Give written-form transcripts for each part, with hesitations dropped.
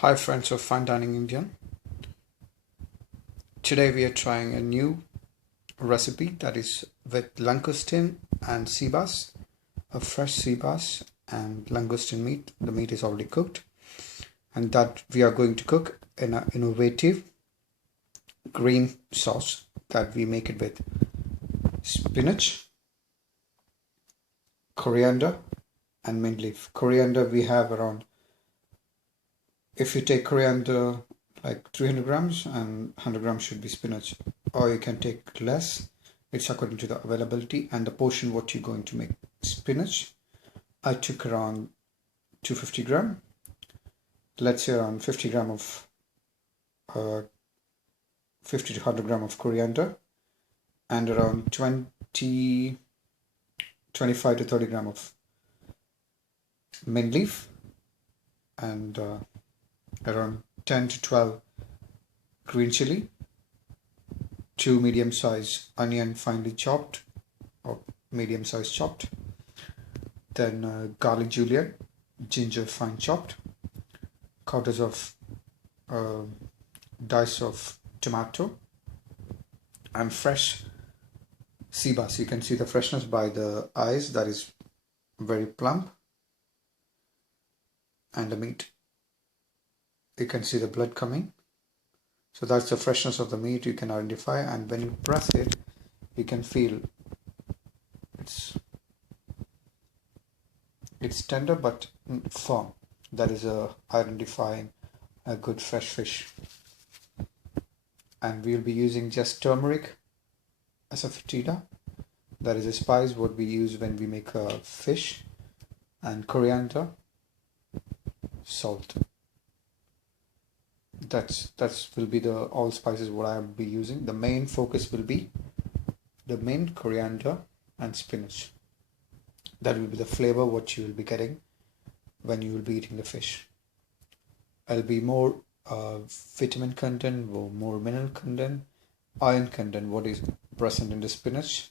Hi friends of Fine Dining Indian. Today we are trying a new recipe that is with langoustine and seabass, a fresh seabass and langoustine meat. The meat is already cooked, and that we are going to cook in an innovative green sauce that we make it with spinach, coriander and mint leaf. Coriander we have around, if you take coriander like 300 grams, and 100 grams should be spinach, or you can take less. It's according to the availability and the portion what you're going to make. Spinach I took around 250 gram, let's say around 50 gram of 50 to 100 gram of coriander, and around 25 to 30 gram of mint leaf, and around 10 to 12 green chili, 2 medium size onion finely chopped or medium size chopped, then garlic julienne, ginger fine chopped, quarters of dice of tomato, and fresh sea bass. You can see the freshness by the eyes, that is very plump, and the meat, you can see the blood coming, so that's the freshness of the meat you can identify. And when you press it, you can feel it's tender but firm. That is identifying a good fresh fish. And we'll be using just turmeric as a fatida, that is a spice what we use when we make a fish, and coriander, salt. That's will be the all spices what I will be using. The main focus will be the mint, coriander and spinach. That will be the flavor what you will be getting when you will be eating the fish. It'll be more vitamin content, or more mineral content, iron content what is present in the spinach,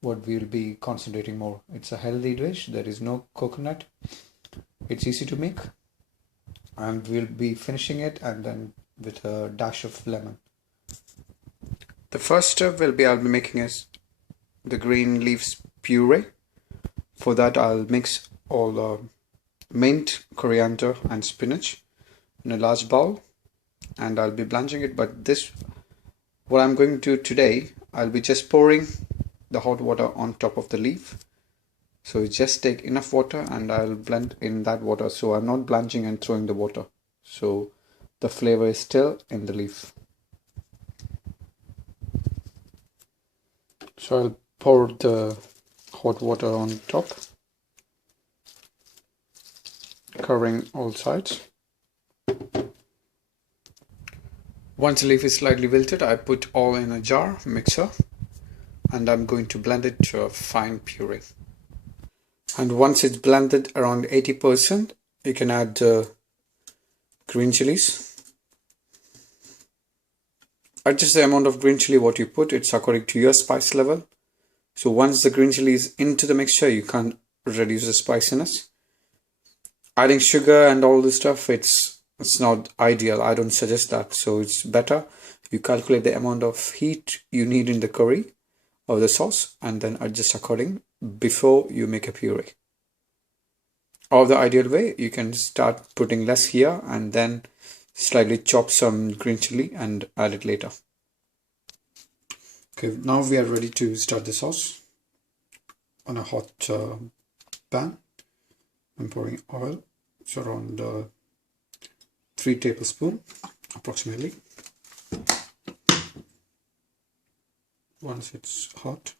what we will be concentrating more. It's a healthy dish. There is no coconut. It's easy to make, and we'll be finishing it and then with a dash of lemon. The first step will be I'll be making is the green leaves puree. For that I'll mix all the mint, coriander and spinach in a large bowl, and I'll be blanching it. But this, what I'm going to do today, I'll be just pouring the hot water on top of the leaf. So you just take enough water and I'll blend in that water. So I'm not blanching and throwing the water. So the flavor is still in the leaf. So I'll pour the hot water on top, covering all sides. Once the leaf is slightly wilted, I put all in a jar mixer, and I'm going to blend it to a fine puree. And once it's blended around 80%, you can add green chilies. Adjust the amount of green chili what you put. It's according to your spice level. So once the green chili is into the mixture, you can't reduce the spiciness. Adding sugar and all this stuff, it's not ideal. I don't suggest that. So it's better you calculate the amount of heat you need in the curry or the sauce, and then adjust according before you make a puree. Or the ideal way, you can start putting less here and then slightly chop some green chili and add it later. Okay, now we are ready to start the sauce. On a hot pan, I'm pouring oil. It's around 3 tablespoons approximately. Once it's hot,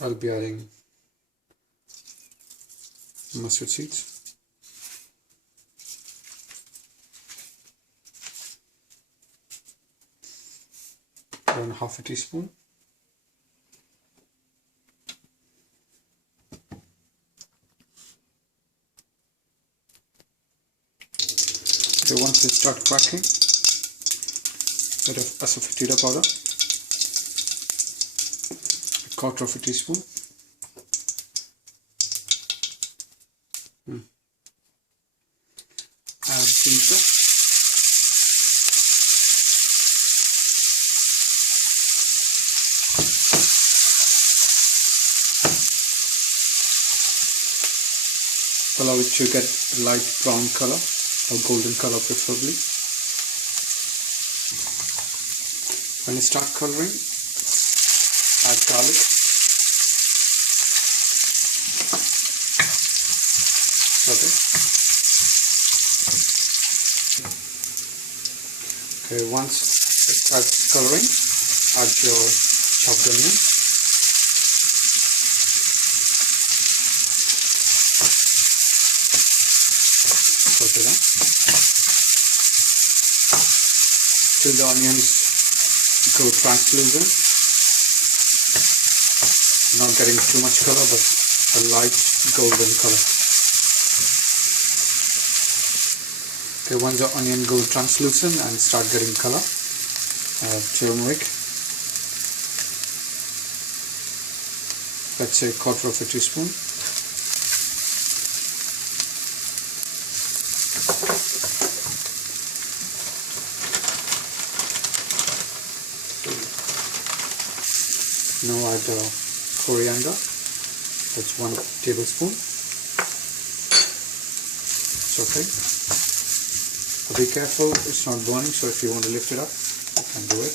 I'll be adding mustard seeds, around half a teaspoon, so once it starts cracking, bit of asafoetida powder, a quarter of a teaspoon, Allow it to get light brown color or golden color preferably. When you start coloring, add garlic. Okay, once it starts coloring, add your chopped onion. Saute them till the onions go translucent. Not getting too much color, but a light golden color. Okay, once the onion goes translucent and start getting color, turmeric. Let's say 1/4 teaspoon. Now add coriander. That's 1 tablespoon. It's okay. Be careful, it's not burning, so if you want to lift it up, you can do it.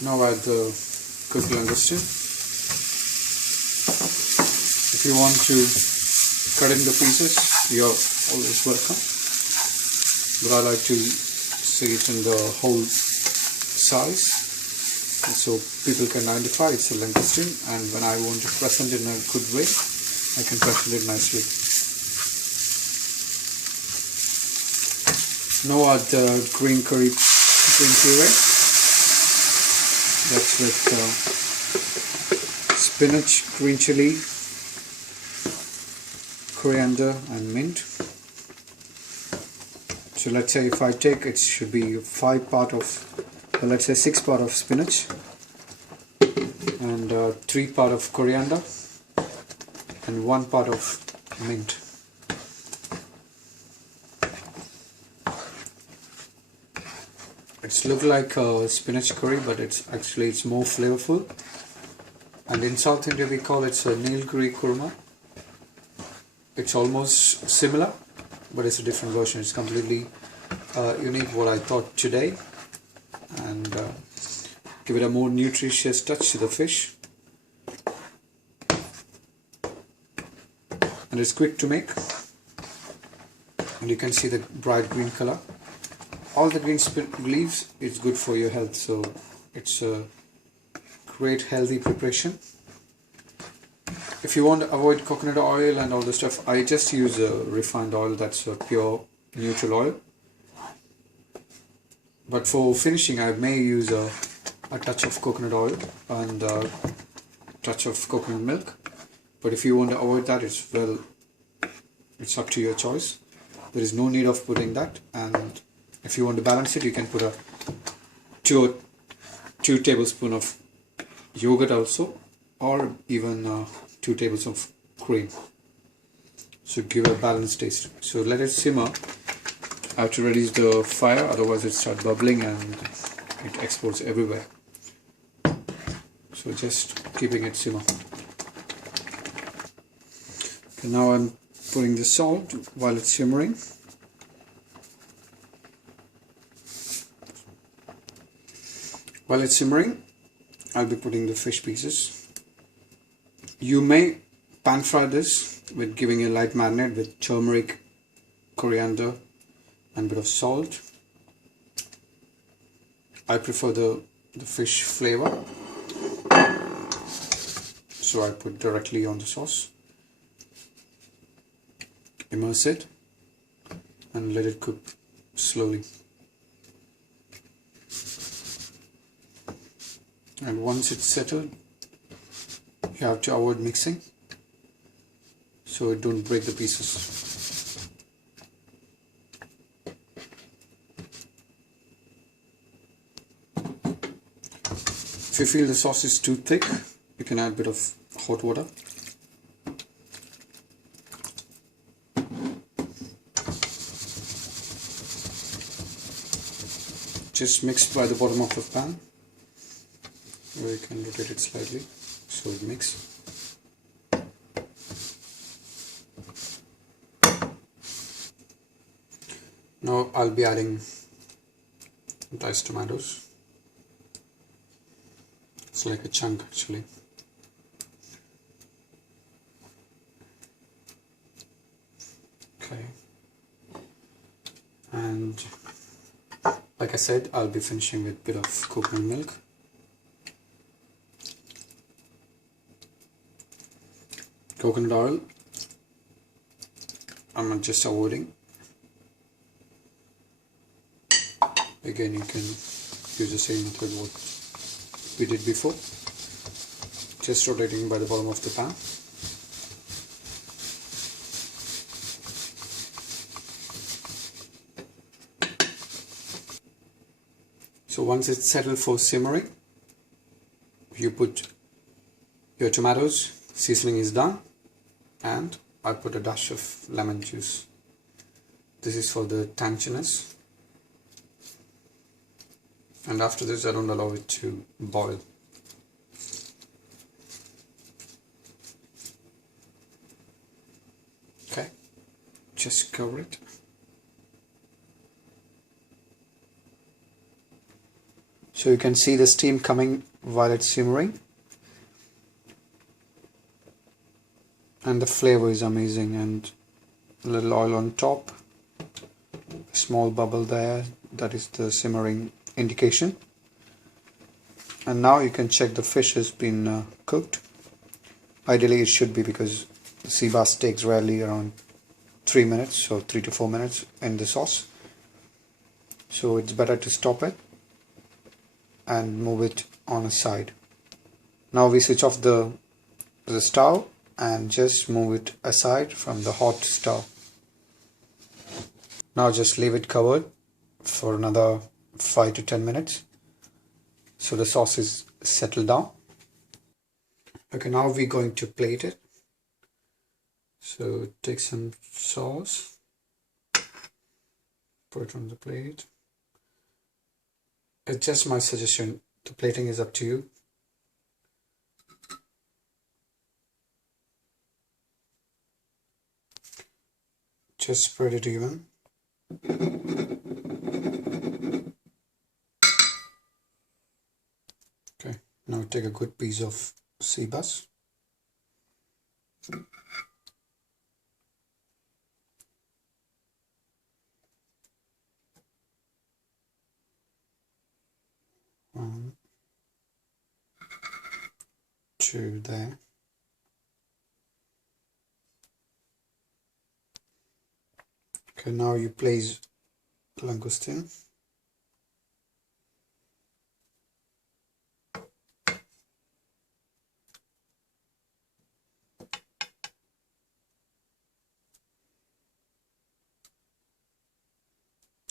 Now add the cooked langoustine. If you want to cut in the pieces, you're always welcome. But I like to see it in the whole size, and so people can identify it's a langoustine, and when I want to present it in a good way, I can present it nicely. Now add the green puree. That's with spinach, green chili, coriander and mint. So let's say if I take, it should be 6 part of spinach and 3 part of coriander and 1 part of mint. It's look like a spinach curry, but it's more flavorful. And in South India we call it a Nilgiri kurma. It's almost similar, but it's a different version. It's completely unique what I thought today, and give it a more nutritious touch to the fish. And it's quick to make, and you can see the bright green color. All the green leaves is good for your health, so it's a great healthy preparation. If you want to avoid coconut oil and all the stuff, I just use refined oil. That's a pure neutral oil. But for finishing, I may use a touch of coconut oil and a touch of coconut milk. But if you want to avoid that, it's up to your choice. There is no need of putting that. And if you want to balance it, you can put a 2 tablespoons of yogurt also, or even 2 tablespoons of cream. So give a balanced taste. So let it simmer. I have to reduce the fire, otherwise it starts bubbling and it explodes everywhere. So just keeping it simmer. Okay, now I'm putting the salt while it's simmering. While it's simmering, I'll be putting the fish pieces. You may pan fry this with giving a light marinade with turmeric, coriander and a bit of salt. I prefer the fish flavor, so I put directly on the sauce. Immerse it and let it cook slowly. And once it's settled, you have to avoid mixing so it don't break the pieces. If you feel the sauce is too thick, you can add a bit of hot water. Just mix by the bottom of the pan, where you can rotate it slightly so it mixes. Now I'll be adding diced tomatoes. It's like a chunk actually. Okay. And like I said, I'll be finishing with a bit of coconut milk. Coconut oil, I'm just avoiding. Again, you can use the same method what we did before, just rotating by the bottom of the pan. So once it's settled for simmering, you put your tomatoes, seasoning is done, and I put a dash of lemon juice. This is for the tanginess. And after this, I don't allow it to boil. Okay, just cover it. So you can see the steam coming while it's simmering. And the flavor is amazing, and a little oil on top, a small bubble there, that is the simmering indication. And now you can check the fish has been cooked. Ideally it should be, because the sea bass takes rarely around 3 minutes, so 3 to 4 minutes in the sauce. So it's better to stop it and move it on a side. Now we switch off the stove and just move it aside from the hot stove. Now just leave it covered for another 5 to 10 minutes so the sauce is settled down. Okay, now we're going to plate it. So take some sauce, put it on the plate. It's just my suggestion, the plating is up to you. Just spread it even. Okay, now take a good piece of sea bass. One, two there. Okay, now you place langoustine.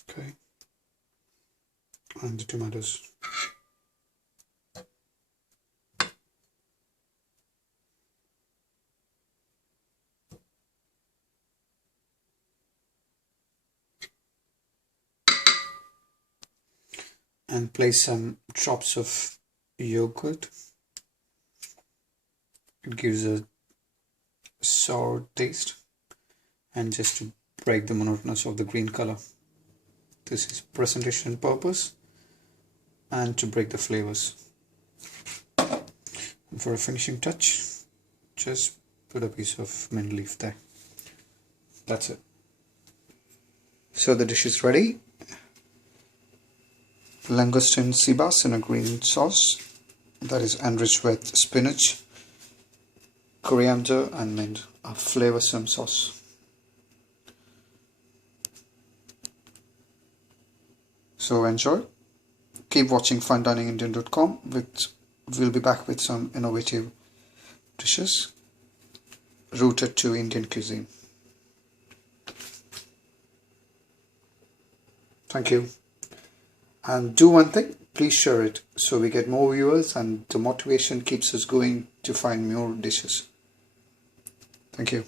Okay, and the tomatoes. And place some drops of yogurt. It gives a sour taste, and just to break the monotonous of the green color. This is presentation purpose and to break the flavors. And for a finishing touch, just put a piece of mint leaf there. That's it. So the dish is ready. Langoustine sea bass in a green sauce that is enriched with spinach, coriander and mint, a flavorsome sauce. So enjoy. Keep watching FineDiningIndian.com. We'll be back with some innovative dishes rooted to Indian cuisine. Thank you. And do one thing, please share it so we get more viewers and the motivation keeps us going to find more dishes. Thank you.